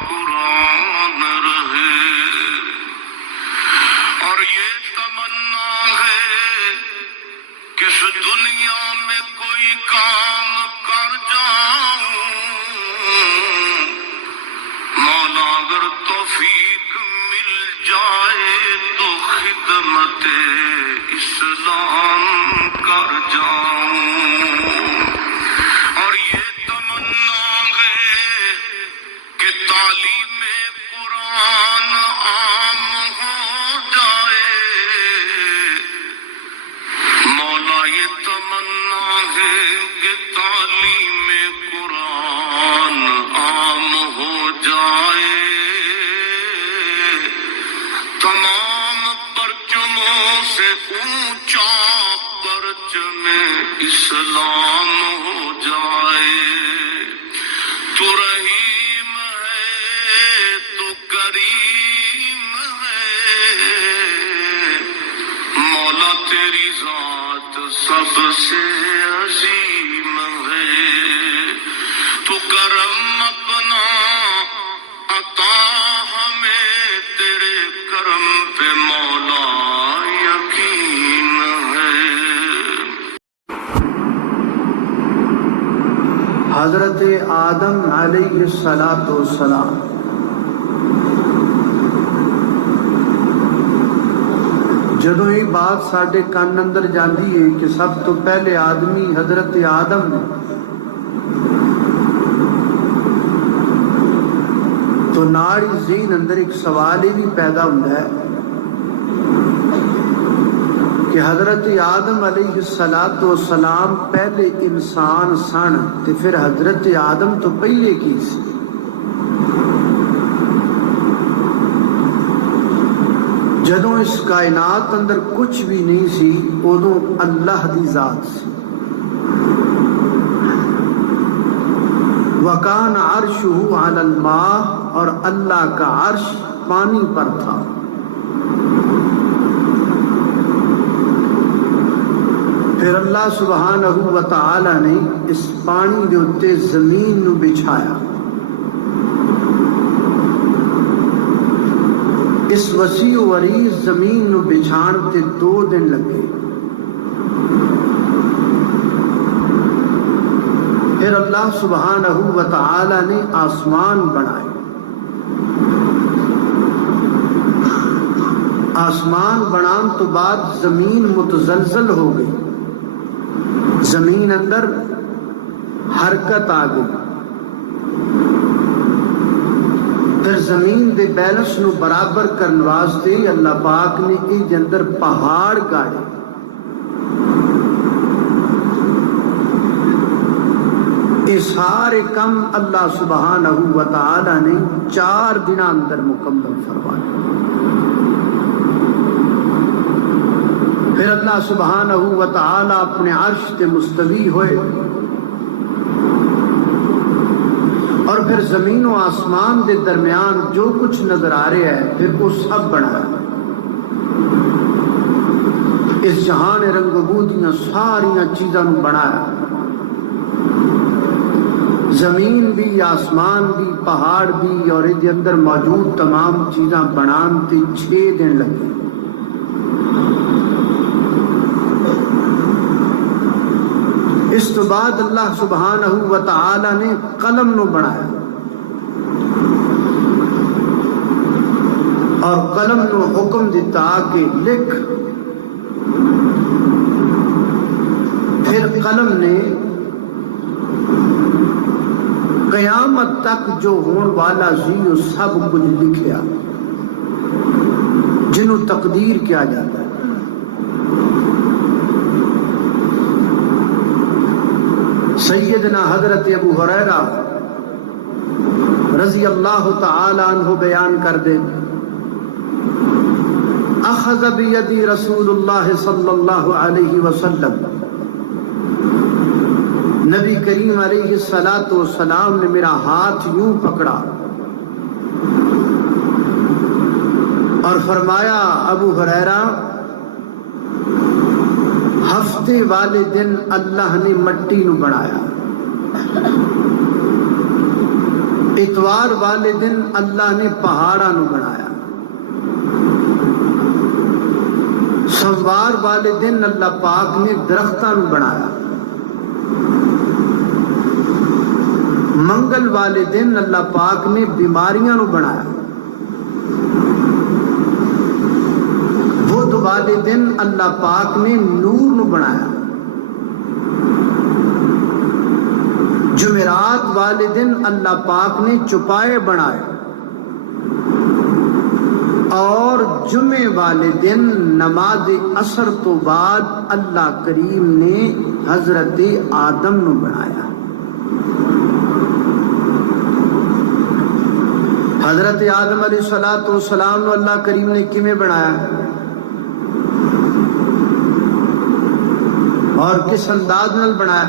قرآن رہے، اور یہ تمنا ہے کہ اس دنیا میں کوئی کام کر جاؤں، مولا اگر توفیق مل جائے تو خدمت اسلام کر جاؤں، اور یہ تمنا ہے کہ تعلیم قرآن عام ہو جائے، مولا یہ تمنا ہے کہ تعلیم قرآن عام ہو جائے، تمام پرچموں سے اونچا پرچم اسلام ہو جائے۔ تو رحیم ہے تو کریم ہے، مولا تیری ذات سب سے عظیم ہے، تو کرم اپنا عطا ہمیں، تیرے کرم پہ مولا یقین ہے۔ حضرت آدم علیہ السلام جدوں یہ بات ساڈے کان اندر جاندی ہے کہ سب تو پہلے آدمی حضرت آدم نے، تو نال ہی ذہن اندر ایک سوال یہ بھی پیدا ہوتا ہے کہ حضرت آدم علیہ السلام پہلے انسان سن، تے پھر حضرت آدم تو پہلے کی سی؟ جدوں اس کائنات اندر کچھ بھی نہیں سی، ادوں اللہ دی ذات سی۔ وَكَانَ عَرْشُهُ عَلَى الْمَاءِ، اور اللہ کا عرش پانی پر تھا۔ پھر اللہ سبحانہ و تعالی نے اس پانی دے اتے زمین نو بچھایا۔ اس وسیع و عریض زمین نو بچھان تے 2 دن لگے۔ پھر اللہ سبحانہ و تعالی نے آسمان بنائے۔ آسمان بنان تو بعد زمین متزلزل ہو گئی، زمین اندر حرکت آ گئی۔ پھر زمین دے بیلنس نو برابر کرن واسطے اللہ پاک نے اس اندر پہاڑ گاڑے۔ یہ سارے کم اللہ سبحانہ و تعالی نے 4 دن اندر مکمل فرمائے۔ پھر اللہ سبحانہ و تعالی اپنے عرش تے مستوی ہوئے، اور پھر زمین و آسمان دے درمیان جو کچھ نظر آ رہا ہے پھر وہ سب بنایا۔ اس جہان رنگ و بو دیاں ساریاں چیزاں نو بنایا، زمین بھی، آسمان بھی، پہاڑ بھی، اور اس اندر موجود تمام چیزاں بنان تے 6 دن لگے۔ اس تو بعد اللہ سبحانہ و تعالی نے قلم نو بنایا، اور قلم نو حکم دیتا کہ لکھ۔ پھر قلم نے قیامت تک جو ہون والا سی وہ سب کچھ لکھیا، جنہوں تقدیر کیا جاتا ہے۔ سیدنا حضرت ابو ہریرہ رضی اللہ تعالی عنہ بیان کر دے، اخذ بیدی رسول اللہ صلی اللہ علیہ وسلم، نبی کریم علیہ السلام نے میرا ہاتھ یوں پکڑا اور فرمایا، ابو ہریرہ ہفتے والے دن اللہ نے مٹی نو بنایا، اتوار والے دن اللہ نے پہاڑاں نو بنایا، سوموار والے دن اللہ پاک نے درختاں نو بنایا، منگل والے دن اللہ پاک نے بیماریاں نو بنایا، بدھ والے دن اللہ پاک نے نور نو بنایا، جمعرات والے دن اللہ پاک نے چوپائے بنائے، اور جمعے والے دن نماز عصر تو بعد اللہ کریم نے حضرت آدم نو بنایا۔ حضرت آدم علیہ السلام نو اللہ کریم نے کیویں بنایا اور کس انداز نال بنایا؟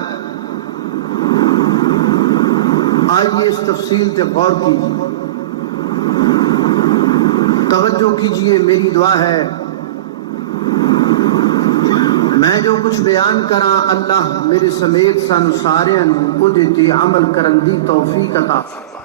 آئیے اس تفصیل تے غور کیجیے، توجہ کیجیے، میری دعا ہے میں جو کچھ بیان کراں اللہ میرے سمیت سانو سارے اودے تے عمل کرن دی توفیق عطا فرمائے۔